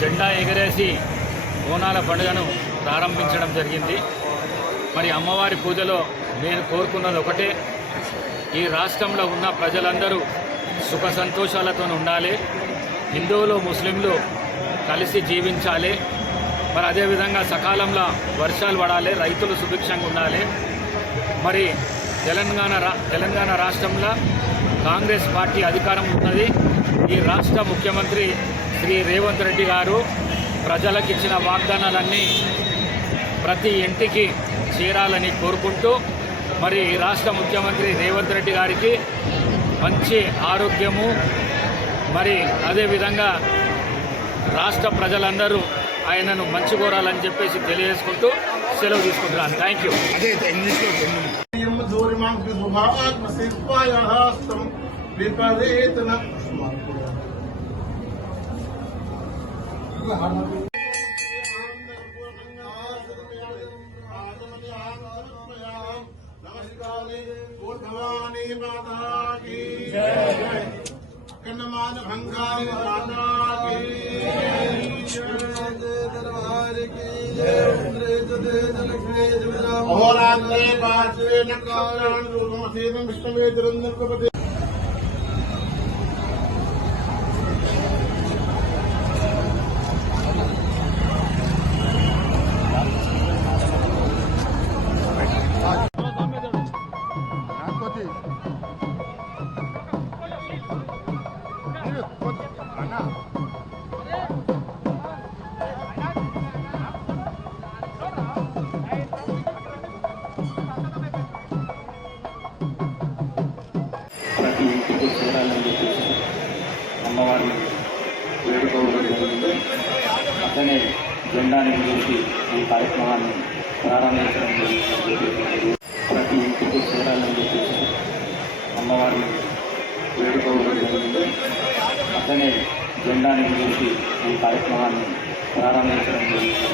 జెండా ఎగరేసి బోనాల పండుగను ప్రారంభించడం జరిగింది. మరి అమ్మవారి పూజలో నేను కోరుకున్నది ఒకటే, ఈ రాష్ట్రంలో ఉన్న ప్రజలందరూ సుఖ సంతోషాలతో ఉండాలి, హిందువులు ముస్లింలు కలిసి జీవించాలి, మరి అదేవిధంగా సకాలంలో వర్షాలు పడాలి, రైతులు సుభిక్షంగా ఉండాలి. మరి తెలంగాణ రాష్ట్రంలో కాంగ్రెస్ పార్టీ అధికారం ఉన్నది. ఈ రాష్ట్ర ముఖ్యమంత్రి శ్రీ రేవంత్ రెడ్డి గారు ప్రజలకు ఇచ్చిన వాగ్దానాలన్నీ ప్రతి ఇంటికి చేరాలని కోరుకుంటూ, మరి రాష్ట్ర ముఖ్యమంత్రి రేవంత్ రెడ్డి గారికి మంచి ఆరోగ్యము, మరి అదేవిధంగా రాష్ట్ర ప్రజలందరూ ఆయనను మంచి కోరాలని చెప్పేసి తెలియజేసుకుంటూ సెలవు తీసుకుంటున్నాను. Thank you. अहोरात्रे पार्श्वे नक्षत्राणि रूपमसेनं विष्णवे दुरन्दर्पपते ప్రతి ఇంటికి చేరాలని చెప్పేసి అమ్మవారిని వేడుకోవడం జరిగింది. అతనే జెండాని గురించి ఈ కార్యక్రమాన్ని ప్రారంభించడం జరిగింది. ప్రతి ఇంటికి చేరాలని చెప్పేసి అమ్మవారిని వేడుకోవడం జరిగింది. అతనే జెండాని గురించి ఈ కార్యక్రమాన్ని ప్రారంభించడం జరిగింది.